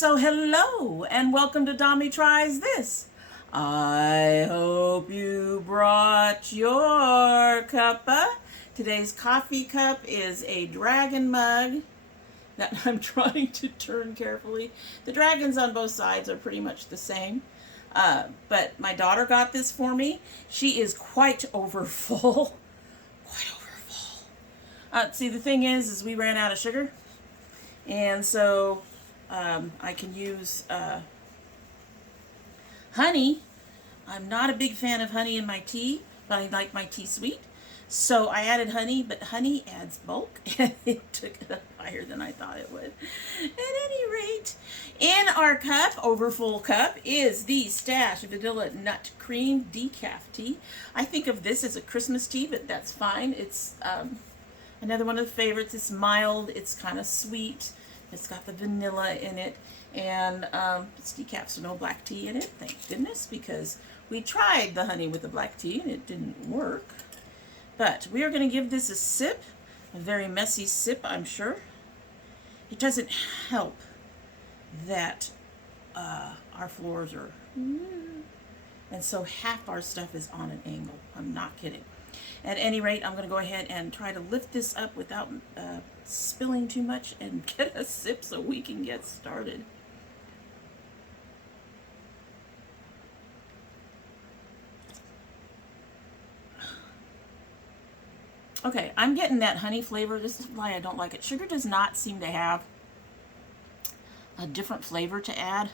So hello and welcome to domytriesthis. I hope you brought your cuppa. Today's coffee cup is a dragon mug that I'm trying to turn carefully. The dragons on both sides are pretty much the same. But my daughter got this for me. She is quite overfull. Quite overfull. See, the thing is we ran out of sugar. And so I can use honey. I'm not a big fan of honey in my tea, but I like my tea sweet. So I added honey, but honey adds bulk, and it took it up higher than I thought it would. At any rate, in our cup, overfull cup, is the Stash Vanilla Nut Cream Decaf Tea. I think of this as a Christmas tea, but that's fine. It's another one of the favorites. It's mild. It's kind of sweet. It's got the vanilla in it, and it's decaf, so no black tea in it, thank goodness, because we tried the honey with the black tea and it didn't work. But we are going to give this a sip, a very messy sip, I'm sure. It doesn't help that our floors are, and so half our stuff is on an angle. I'm not kidding. At any rate, I'm going to go ahead and try to lift this up without spilling too much and get a sip so we can get started. Okay, I'm getting that honey flavor. This is why I don't like it. Sugar does not seem to have a different flavor to add.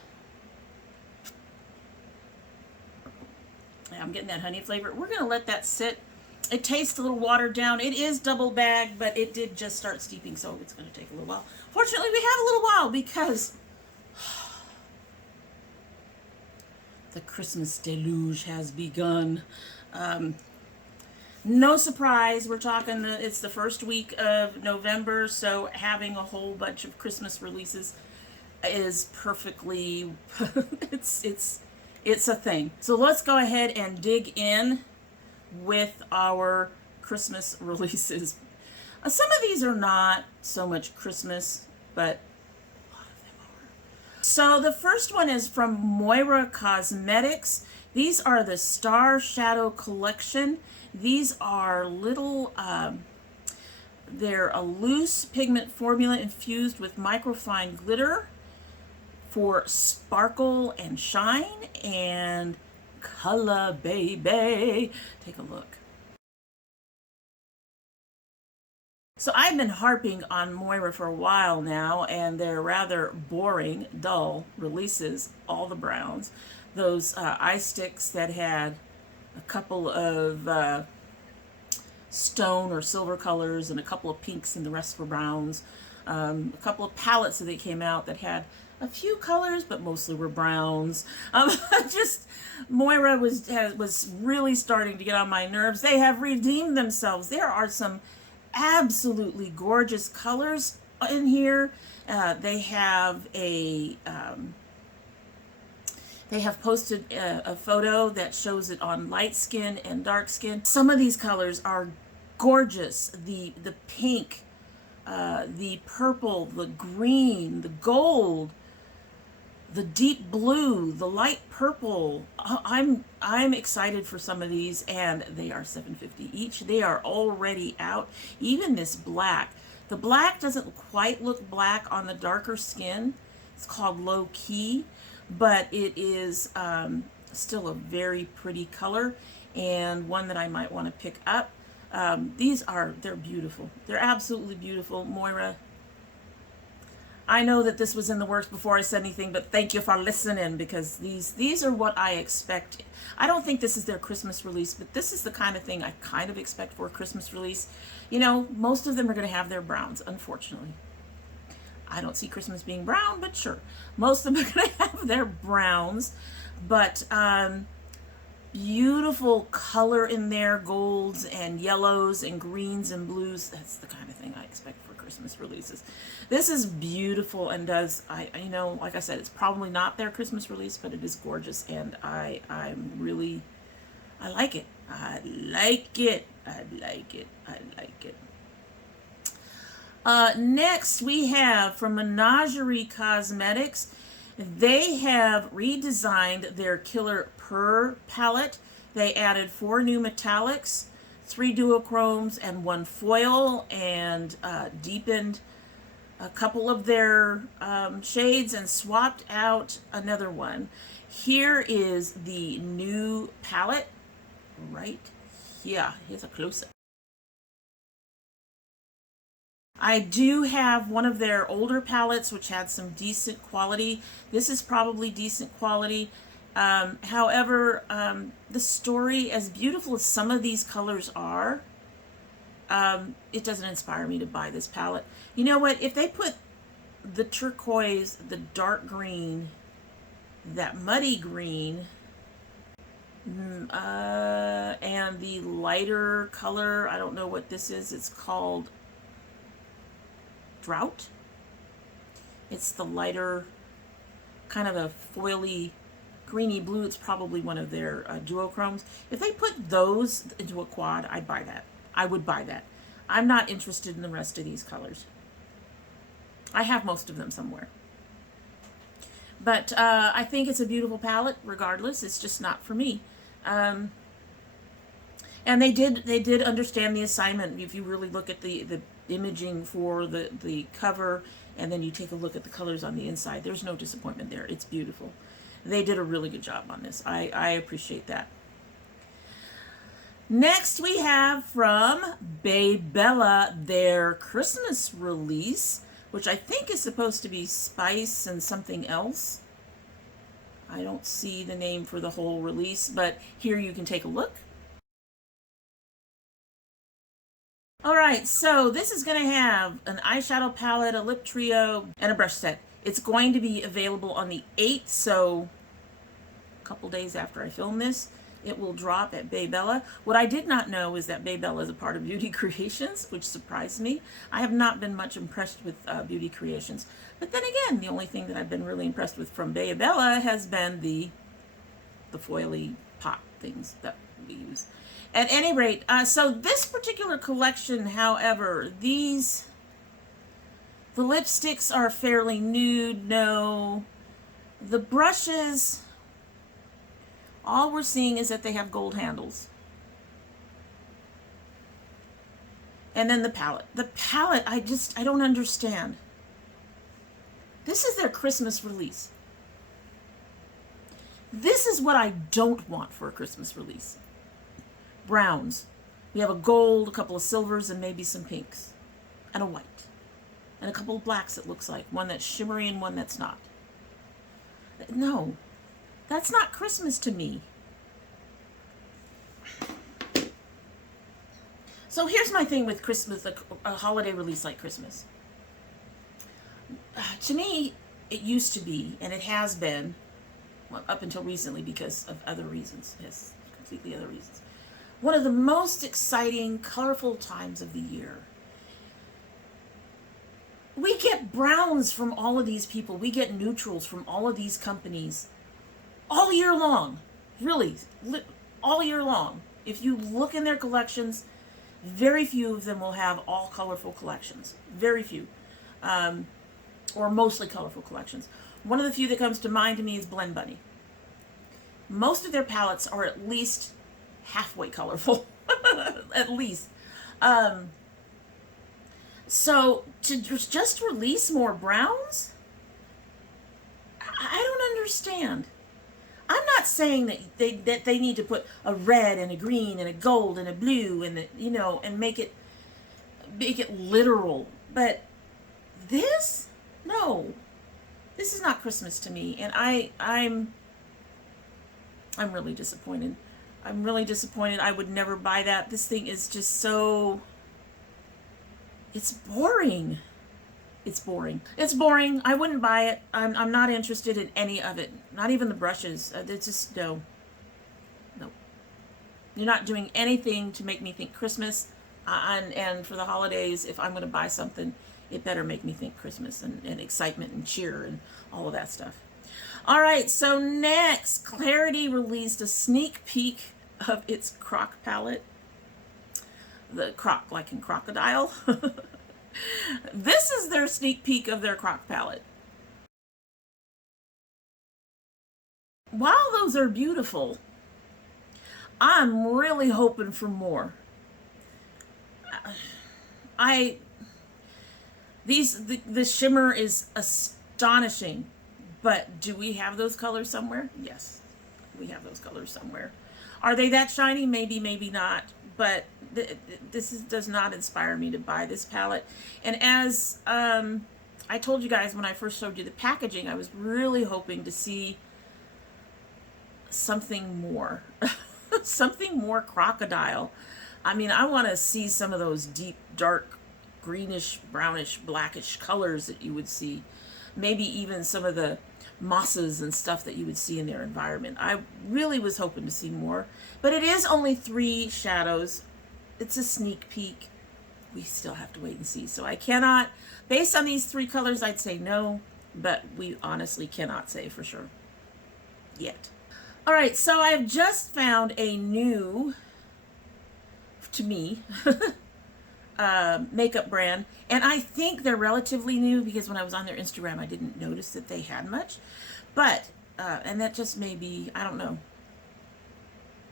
Yeah, I'm getting that honey flavor. We're going to let that sit. It tastes a little watered down. It is double bagged, but it did just start steeping, so it's going to take a little while. Fortunately, we have a little while because the Christmas deluge has begun. No surprise, we're talking, it's the first week of November, so having a whole bunch of Christmas releases is perfectly, it's a thing. So let's go ahead and dig in with our Christmas releases. Some of these are not so much Christmas, but a lot of them are. So the first one is from Moira Cosmetics. These are the Star Shadow Collection. These are little, they're a loose pigment formula infused with microfine glitter for sparkle and shine and color, baby. Take a look. So I've been harping on Moira for a while now, and they're rather boring, dull releases, all the browns. Those eye sticks that had a couple of stone or silver colors and a couple of pinks and the rest were browns. A couple of palettes that came out that had a few colors, but mostly were browns. Just Moira was really starting to get on my nerves. They have redeemed themselves. There are some absolutely gorgeous colors in here. They have posted a photo that shows it on light skin and dark skin. Some of these colors are gorgeous. The pink, the purple, the green, the gold, the deep blue, the light purple. I'm excited for some of these, and they are $7.50 each. They are already out. Even this black. The black doesn't quite look black on the darker skin. It's called Low Key, but it is still a very pretty color and one that I might want to pick up. They're beautiful. They're absolutely beautiful. Moira, I know that this was in the works before I said anything, but thank you for listening, because these are what I expect. I don't think this is their Christmas release, but this is the kind of thing I kind of expect for a Christmas release. You know, most of them are going to have their browns, unfortunately. I don't see Christmas being brown, but sure. Most of them are going to have their browns, but beautiful color in there, golds and yellows and greens and blues. That's the kind of thing I expect for Christmas releases. This is beautiful and does, you know, like I said, it's probably not their Christmas release, but it is gorgeous, and I like it. I like it. I like it. I like it. Next we have from Menagerie Cosmetics They have redesigned their Killer Purr palette. They added 4 new metallics, 3 duochromes, and 1 foil, and deepened a couple of their shades and swapped out another one. Here is the new palette right here. Here's a close-up. I do have one of their older palettes which had some decent quality. This is probably decent quality. However, the story, as beautiful as some of these colors are, it doesn't inspire me to buy this palette. You know what? If they put the turquoise, the dark green, that muddy green, and the lighter color, I don't know what this is. It's called Drought. It's the lighter, kind of a foily, greeny blue. It's probably one of their duochromes. If they put those into a quad, I'd buy that. I would buy that. I'm not interested in the rest of these colors. I have most of them somewhere. But I think it's a beautiful palette regardless. It's just not for me. And they did understand the assignment. If you really look at the imaging for the cover, and then you take a look at the colors on the inside, there's no disappointment there. It's beautiful. They did a really good job on this. I appreciate that. Next we have from BeBella their Christmas release, which I think is supposed to be spice and something else. I don't see the name for the whole release, but here you can take a look. Alright, so this is going to have an eyeshadow palette, a lip trio, and a brush set. It's going to be available on the 8th, so a couple days after I film this, it will drop at BeBella. What I did not know is that BeBella is a part of Beauty Creations, which surprised me. I have not been much impressed with Beauty Creations. But then again, the only thing that I've been really impressed with from BeBella has been the foily pot things that we use. At any rate, so this particular collection, however, the lipsticks are fairly nude, no. The brushes, all we're seeing is that they have gold handles. And then the palette. The palette, I don't understand. This is their Christmas release. This is what I don't want for a Christmas release. Browns. We have a gold, a couple of silvers, and maybe some pinks. And a white. And a couple of blacks, it looks like. One that's shimmery and one that's not. No. That's not Christmas to me. So here's my thing with Christmas, a holiday release like Christmas. To me, it used to be, and it has been, well, up until recently because of other reasons. Yes, completely other reasons. One of the most exciting, colorful times of the year. We get browns from all of these people. We get neutrals from all of these companies all year long. Really, all year long. If you look in their collections, very few of them will have all colorful collections. Very few. Or mostly colorful collections. One of the few that comes to mind to me is Blend Bunny. Most of their palettes are at least halfway colorful. At least. So to just release more browns? I don't understand. I'm not saying that they need to put a red and a green and a gold and a blue and and make it literal. But this? No. This is not Christmas to me, and I'm really disappointed. I'm really disappointed. I would never buy that. This thing is just so... It's boring. It's boring. It's boring. I wouldn't buy it. I'm not interested in any of it. Not even the brushes. It's just, no. No. You're not doing anything to make me think Christmas. And for the holidays, if I'm going to buy something, it better make me think Christmas and excitement and cheer and all of that stuff. All right, so next, Klarity released a sneak peek of its Croc palette. The Croc, like in crocodile. This is their sneak peek of their Croc palette. While those are beautiful, I'm really hoping for more. I the shimmer is astonishing, but do we have those colors somewhere? Yes, we have those colors somewhere. Are they that shiny? Maybe, maybe not. But does not inspire me to buy this palette. And as I told you guys when I first showed you the packaging, I was really hoping to see something more, something more crocodile. I mean, I want to see some of those deep, dark, greenish, brownish, blackish colors that you would see. Maybe even some of the mosses and stuff that you would see in their environment. I really was hoping to see more. But it is only 3 shadows. It's a sneak peek. We still have to wait and see. So I cannot, based on these 3 colors, I'd say no. But we honestly cannot say for sure yet. All right, so I've just found a new, to me, makeup brand, and I think they're relatively new because when I was on their Instagram I didn't notice that they had much, but and that just may be, I don't know,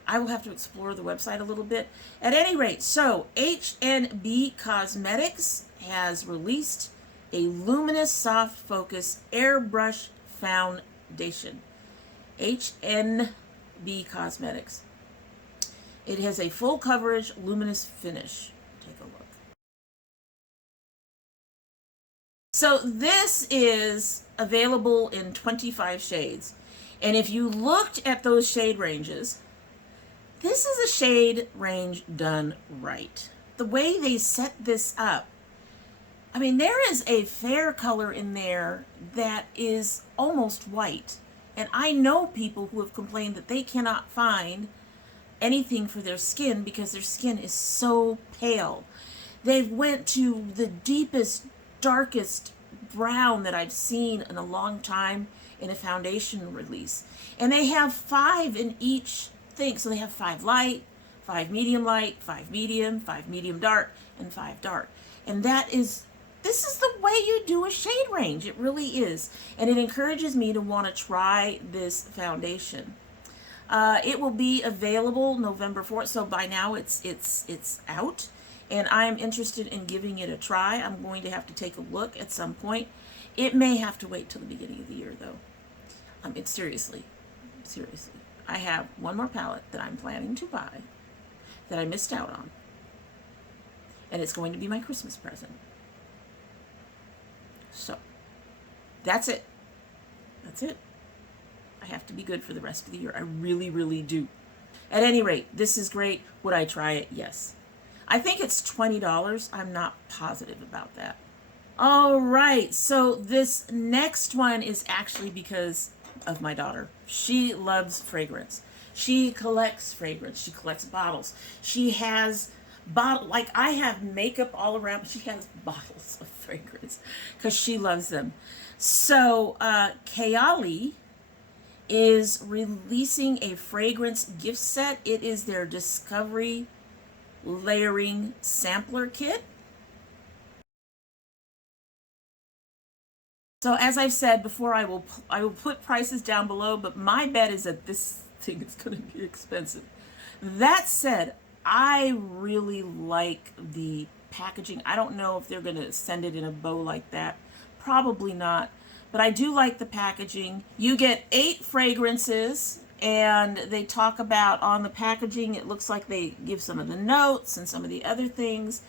I will have to explore the website a little bit. At any rate, so HNB Cosmetics has released a luminous soft focus airbrush foundation. HNB Cosmetics. It has a full coverage luminous finish. Take a look. So this is available in 25 shades. And if you looked at those shade ranges, this is a shade range done right. The way they set this up, I mean, there is a fair color in there that is almost white. And I know people who have complained that they cannot find anything for their skin because their skin is so pale. They've went to the deepest, darkest brown that I've seen in a long time in a foundation release. And they have 5 in each thing. So they have 5 light, 5 medium, 5 medium dark, and 5 dark. And this is the way you do a shade range. It really is. And it encourages me to want to try this foundation. It will be available November 4th. So by now it's out. And I'm interested in giving it a try. I'm going to have to take a look at some point. It may have to wait till the beginning of the year though. It's seriously. I have one more palette that I'm planning to buy that I missed out on. And it's going to be my Christmas present. So, that's it. I have to be good for the rest of the year. I really, really do. At any rate, this is great. Would I try it? Yes. I think it's $20. I'm not positive about that. All right. So this next one is actually because of my daughter. She loves fragrance. She collects fragrance. She collects bottles. She has like I have makeup all around. She has bottles of fragrance because she loves them. So Kayali is releasing a fragrance gift set. It is their Discovery Layering Sampler Kit. So as I've said before, I will put prices down below, but my bet is that this thing is going to be expensive. That said, I really like the packaging. I don't know if they're going to send it in a bow like that. Probably not. But I do like the packaging. You get 8 fragrances, and they talk about on the packaging, it looks like they give some of the notes and some of the other things.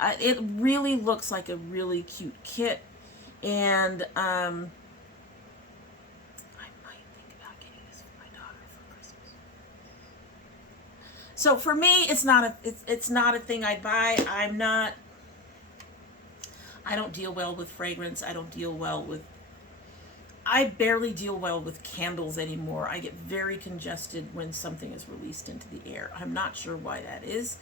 It really looks like a really cute kit. And I might think about getting this for my daughter for Christmas. So for me, it's not a thing I'd buy. I don't deal well with fragrance. I barely deal well with candles anymore. I get very congested when something is released into the air. I'm not sure why that is.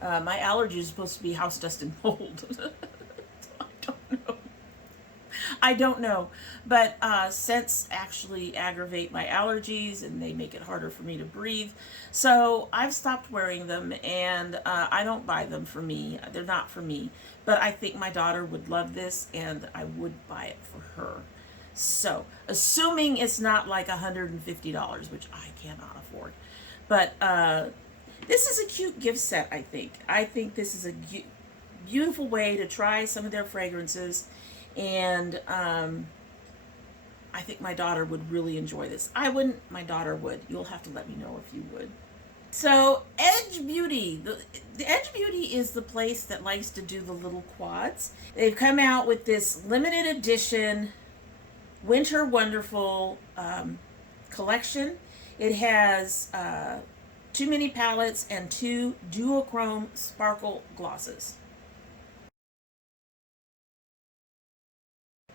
My allergy is supposed to be house dust and mold. I don't know, but scents actually aggravate my allergies and they make it harder for me to breathe. So I've stopped wearing them, and I don't buy them for me. They're not for me, but I think my daughter would love this and I would buy it for her. So, assuming it's not like $150, which I cannot afford. But this is a cute gift set, I think. I think this is a beautiful way to try some of their fragrances. And I think my daughter would really enjoy this. I wouldn't. My daughter would. You'll have to let me know if you would. So, Edge Beauty. The Edge Beauty is the place that likes to do the little quads. They've come out with this limited edition Winter Wonderful collection. It has 2 mini palettes and 2 duochrome sparkle glosses.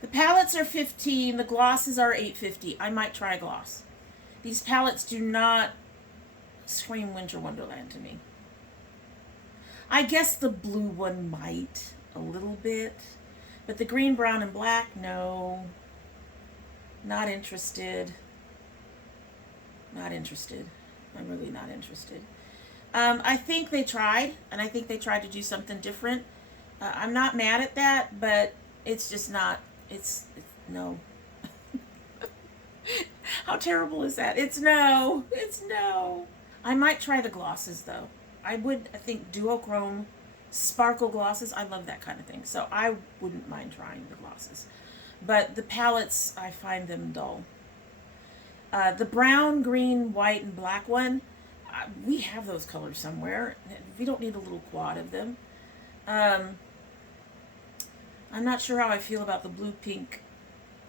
The palettes are $15, the glosses are $8.50. I might try a gloss. These palettes do not scream Winter Wonderland to me. I guess the blue one might a little bit, but the green, brown, and black, no. Not interested. Not interested. I'm really not interested. I think they tried, and I think they tried to do something different. I'm not mad at that, but it's just not. It's no. How terrible is that? It's no. It's no. I might try the glosses, though. I think duochrome sparkle glosses. I love that kind of thing. So I wouldn't mind trying the glosses. But the palettes, I find them dull. The brown, green, white, and black one, we have those colors somewhere. We don't need a little quad of them. I'm not sure how I feel about the blue, pink,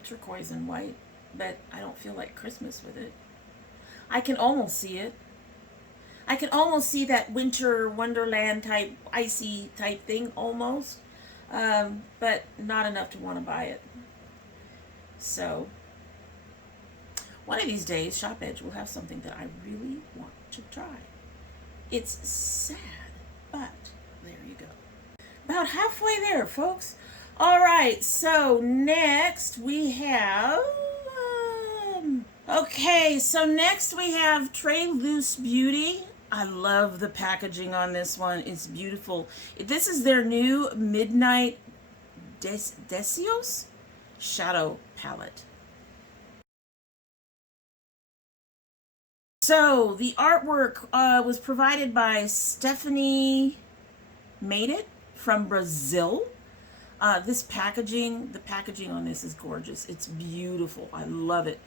turquoise, and white, but I don't feel like Christmas with it. I can almost see it. I can almost see that Winter Wonderland type, icy type thing, almost, but not enough to want to buy it. So, one of these days, Shop Edge will have something that I really want to try. It's sad, but there you go. About halfway there, folks. All right, so next we have... okay, so next we have Tresluce Beauty. I love the packaging on this one. It's beautiful. This is their new Midnight Deseos Shadow Palette. So, the artwork was provided by Stephanie Made It from Brazil. The packaging on this is gorgeous. It's beautiful. I love it.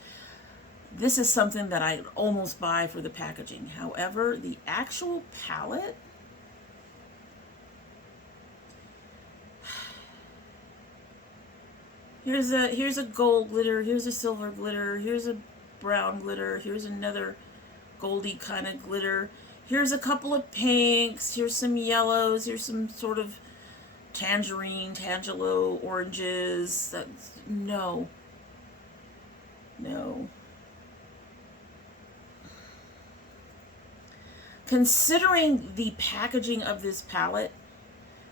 This is something that I'd almost buy for the packaging. However, the actual palette, here's a gold glitter, here's a silver glitter, here's a brown glitter, here's another goldy kind of glitter, here's a couple of pinks, here's some yellows, here's some sort of tangerine, tangelo, oranges. That's no. Considering the packaging of this palette,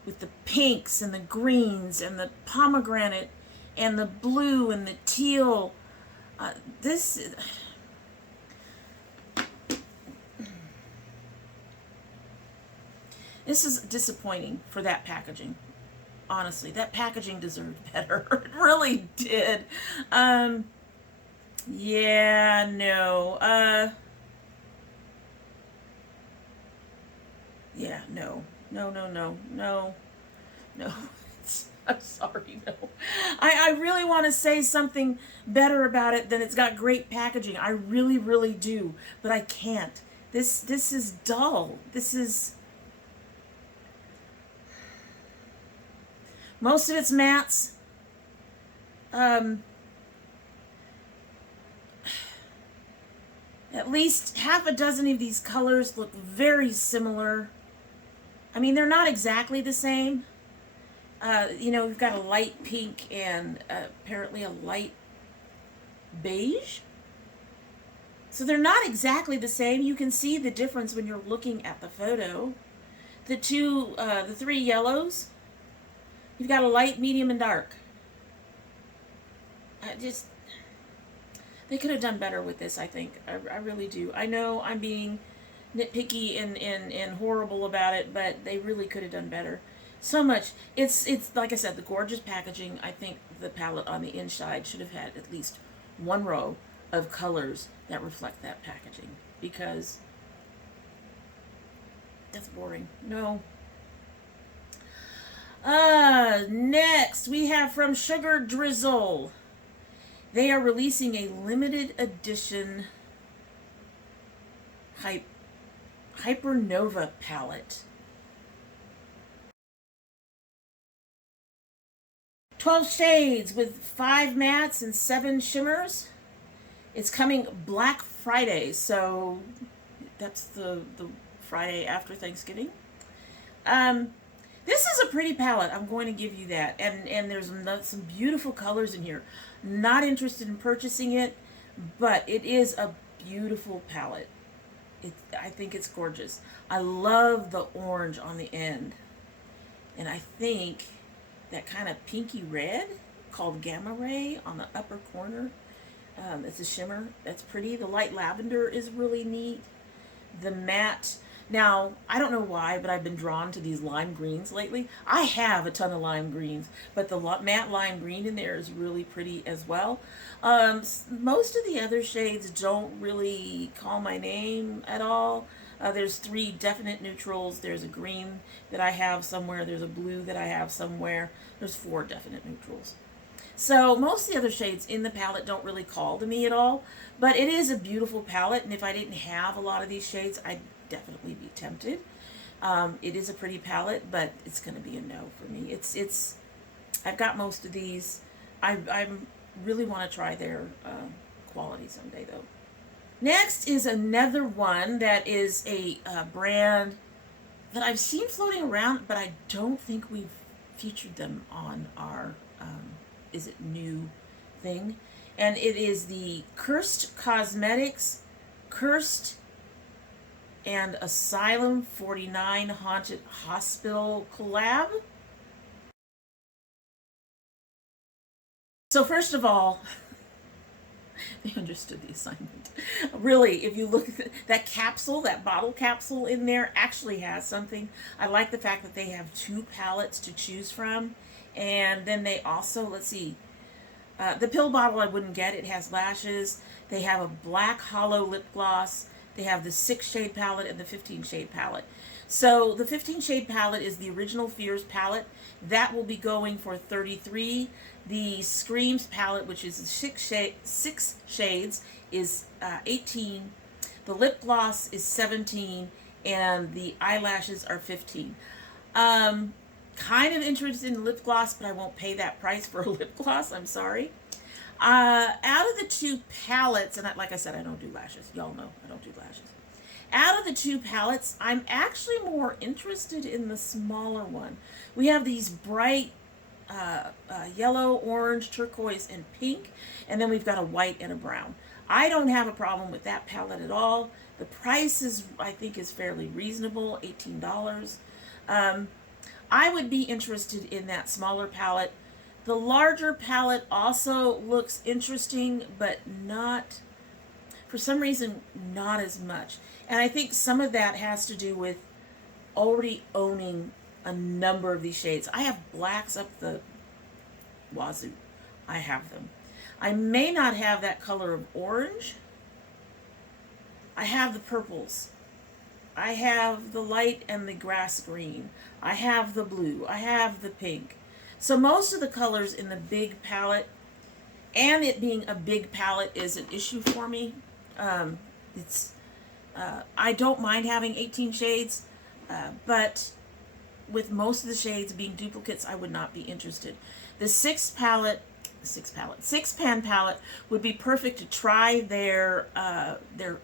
with the pinks and the greens and the pomegranate and the blue and the teal, this is disappointing for that packaging. Honestly, that packaging deserved better. It really did. Yeah, no. Yeah, no. No. I'm sorry, no. I really want to say something better about it than it's got great packaging. I really, really do. But I can't. This is dull. This is... most of it's mattes. At least half a dozen of these colors look very similar. I mean, they're not exactly the same. You know, we've got a light pink and apparently a light beige. So they're not exactly the same. You can see the difference when you're looking at the photo. The three yellows, you've got a light, medium, and dark. They could have done better with this, I think. I really do. I know I'm being nitpicky and horrible about it, but they really could have done better. So much. It's like I said, the gorgeous packaging. I think the palette on the inside should have had at least one row of colors that reflect that packaging, because that's boring. No. Next we have from Sugar Drizzle. They are releasing a limited edition Hypernova palette. 12 shades with 5 mattes and 7 shimmers. It's coming Black Friday, so that's the Friday after Thanksgiving. This is a pretty palette, I'm going to give you that. And there's some beautiful colors in here. Not interested in purchasing it, but it is a beautiful palette. I think it's gorgeous. I love the orange on the end. And I think that kind of pinky red called Gamma Ray on the upper corner. It's a shimmer. That's pretty. The light lavender is really neat. The matte. Now, I don't know why, but I've been drawn to these lime greens lately. I have a ton of lime greens, but the matte lime green in there is really pretty as well. Most of the other shades don't really call my name at all. There's 3 definite neutrals. There's a green that I have somewhere. There's a blue that I have somewhere. There's 4 definite neutrals. So most of the other shades in the palette don't really call to me at all. But it is a beautiful palette, and if I didn't have a lot of these shades, I'd definitely be tempted. It is a pretty palette, but it's going to be a no for me. I've got most of these. I really want to try their quality someday, though. Next is another one that is a brand that I've seen floating around, but I don't think we've featured them on our is it new thing. And it is the Cursed Cosmetics Cursed and Asylum 49 Haunted Hospital collab. So first of all, they understood the assignment. Really, if you look at that capsule, that bottle capsule in there actually has something. I like the fact that they have 2 palettes to choose from. And then they also, let's see, the pill bottle I wouldn't get. It has lashes. They have a black hollow lip gloss. They have the 6 shade palette and the 15 shade palette. So the 15 shade palette is the original Fears palette. That will be going for $33. The Screams palette, which is 6 shades, is $18. The lip gloss is $17, and the eyelashes are $15. Kind of interested in lip gloss, but I won't pay that price for a lip gloss. I'm sorry. Out of the 2 palettes, and like I said, I don't do lashes. Y'all know I don't do lashes. Out of the 2 palettes, I'm actually more interested in the smaller one. We have these bright yellow, orange, turquoise, and pink, and then we've got a white and a brown. I don't have a problem with that palette at all. The price is, I think, is fairly reasonable, $18. I would be interested in that smaller palette. The larger palette also looks interesting, but not, for some reason, not as much. And I think some of that has to do with already owning a number of these shades. I have blacks up the wazoo. I have them. I may not have that color of orange. I have the purples. I have the light and the grass green. I have the blue. I have the pink. So most of the colors in the big palette, and it being a big palette, is an issue for me. I don't mind having 18 shades, but with most of the shades being duplicates, I would not be interested. The 6-pan palette would be perfect to try their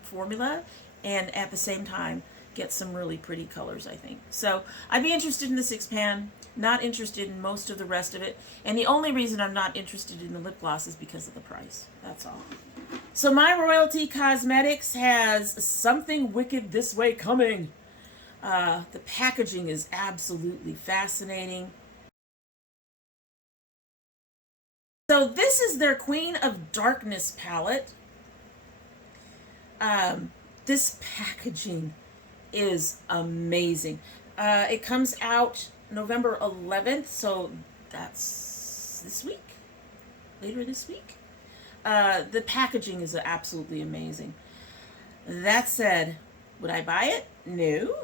formula, and at the same time get some really pretty colors, I think. So I'd be interested in the 6-pan, not interested in most of the rest of it. And the only reason I'm not interested in the lip gloss is because of the price. That's all. So my Royalty Cosmetics has Something Wicked This Way Coming. The packaging is absolutely fascinating. So this is their Queen of Darkness palette. This packaging is amazing. It comes out November 11th, so that's this week, later this week. The packaging is absolutely amazing. That said, would I buy it? No.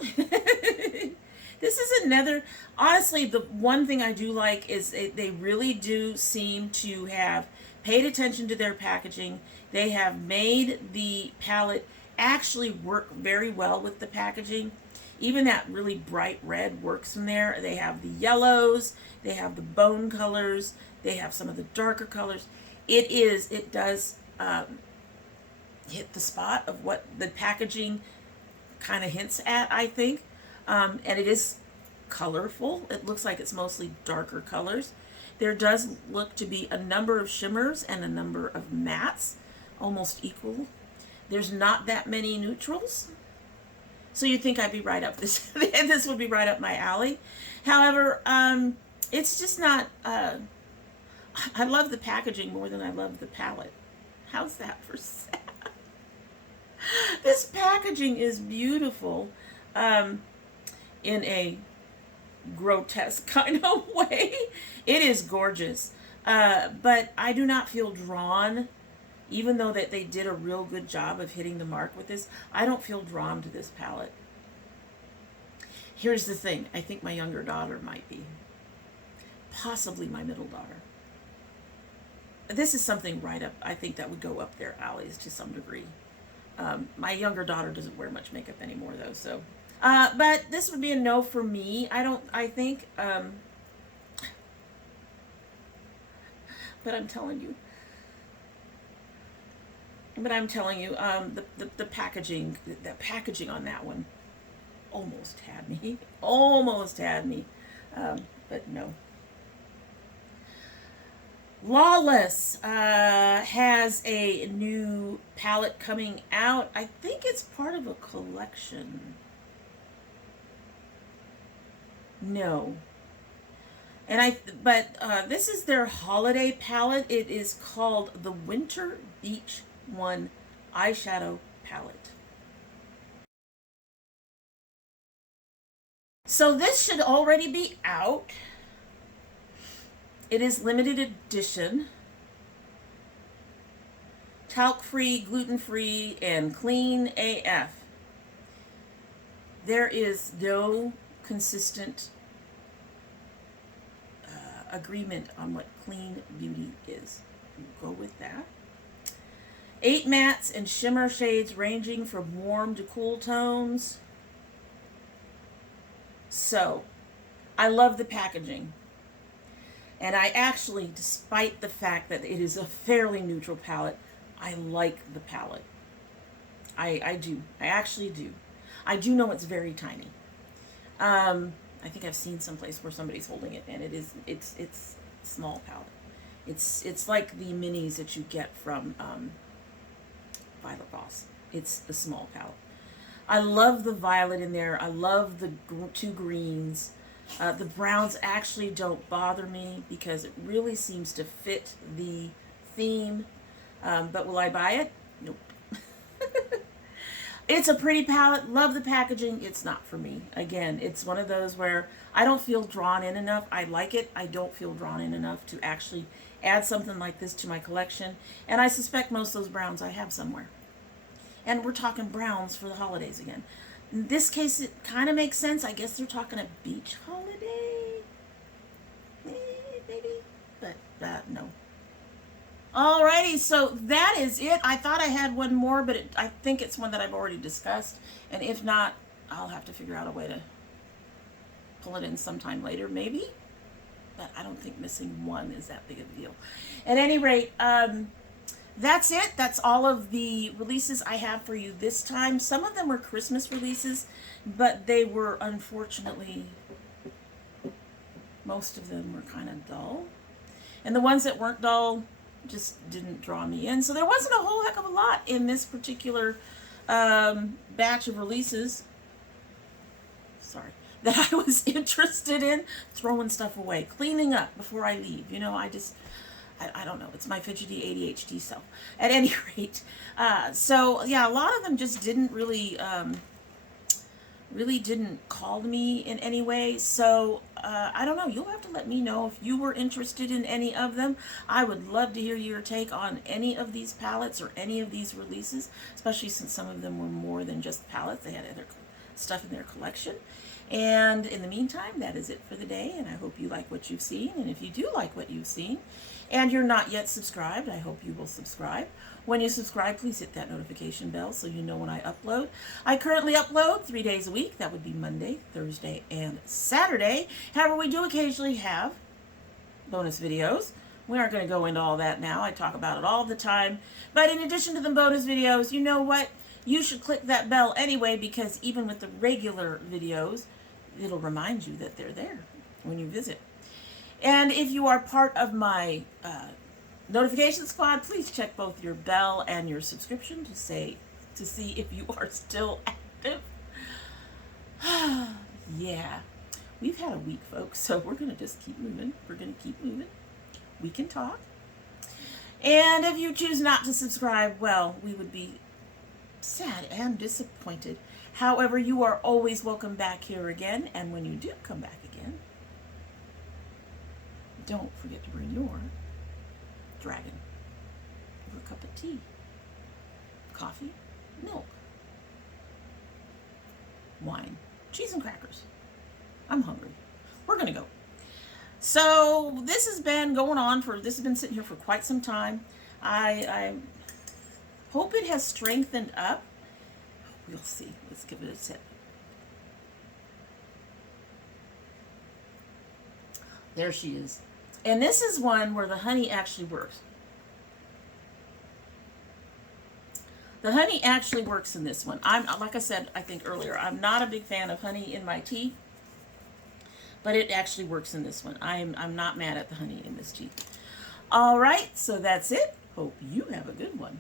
This is another, honestly, the one thing I do like is they really do seem to have paid attention to their packaging. They have made the palette actually work very well with the packaging. Even that really bright red works in there. They have the yellows, they have the bone colors, they have some of the darker colors. It does hit the spot of what the packaging kind of hints at, I think. And it is colorful. It looks like it's mostly darker colors. There does look to be a number of shimmers and a number of mattes, almost equal. There's not that many neutrals. So you'd think I'd be right up this, this would be right up my alley. However, it's just not, I love the packaging more than I love the palette. How's that for sad? This packaging is beautiful in a grotesque kind of way. It is gorgeous. But I do not feel drawn, even though that they did a real good job of hitting the mark with this. I don't feel drawn to this palette. Here's the thing. I think my younger daughter might be. Possibly my middle daughter. This is something right up, I think that would go up their alleys to some degree. My younger daughter doesn't wear much makeup anymore though, so. But this would be a no for me. I think, but I'm telling you. The packaging on that one almost had me. Almost had me. But no. Lawless has a new palette coming out. I think it's part of a collection. No. But this is their holiday palette. It is called the Winter Beach One eyeshadow palette. So this should already be out. It is limited edition, talc-free, gluten-free, and clean AF. There is no consistent agreement on what clean beauty is. We'll go with that. 8 mattes and shimmer shades ranging from warm to cool tones. So, I love the packaging. And I actually, despite the fact that it is a fairly neutral palette, I like the palette. I do. I actually do. I do know it's very tiny. I think I've seen someplace where somebody's holding it, and it's a small palette. It's like the minis that you get from Violet Voss. It's a small palette. I love the violet in there. I love the 2 greens. The browns actually don't bother me because it really seems to fit the theme. But will I buy it? Nope. It's a pretty palette. Love the packaging. It's not for me. Again, it's one of those where I don't feel drawn in enough. I like it. I don't feel drawn in enough to actually add something like this to my collection. And I suspect most of those browns I have somewhere. And we're talking browns for the holidays again. In this case, it kind of makes sense. I guess they're talking a beach holiday. Maybe. But no. Alrighty, so that is it. I thought I had one more, but I think it's one that I've already discussed. And if not, I'll have to figure out a way to pull it in sometime later, maybe. But I don't think missing one is that big of a deal. At any rate, that's it. That's all of the releases I have for you this time. Some of them were Christmas releases, but they were, unfortunately, most of them were kind of dull. And the ones that weren't dull just didn't draw me in. So there wasn't a whole heck of a lot in this particular batch of releases. Sorry. That I was interested in. Throwing stuff away. Cleaning up before I leave. You know, I don't know. It's my fidgety ADHD self. At any rate, so yeah, a lot of them just didn't really really didn't call to me in any way. So I don't know. You'll have to let me know if you were interested in any of them. I would love to hear your take on any of these palettes or any of these releases, especially since some of them were more than just palettes. They had other stuff in their collection. And in the meantime, that is it for the day, and I hope you like what you've seen. And if you do like what you've seen and you're not yet subscribed, I hope you will subscribe. When you subscribe, please hit that notification bell so you know when I upload. I currently upload 3 days a week. That would be Monday, Thursday, and Saturday. However, we do occasionally have bonus videos. We aren't going to go into all that now. I talk about it all the time. But in addition to the bonus videos, you know what? You should click that bell anyway, because even with the regular videos, it'll remind you that they're there when you visit. And if you are part of my notification squad, please check both your bell and your subscription to see if you are still active. Yeah, we've had a week, folks, so we're going to just keep moving. We're going to keep moving. We can talk. And if you choose not to subscribe, well, we would be sad and disappointed. However, you are always welcome back here again, and when you do come back again, don't forget to bring your dragon over a cup of tea, coffee, milk, wine, cheese and crackers. I'm hungry. We're gonna go. So this has been going on this has been sitting here for quite some time. I hope it has strengthened up. We'll see. Let's give it a sip. There she is. And this is one where the honey actually works. The honey actually works in this one. Like I said, I think earlier, I'm not a big fan of honey in my tea, but it actually works in this one. I'm not mad at the honey in this tea. All right, so that's it. Hope you have a good one.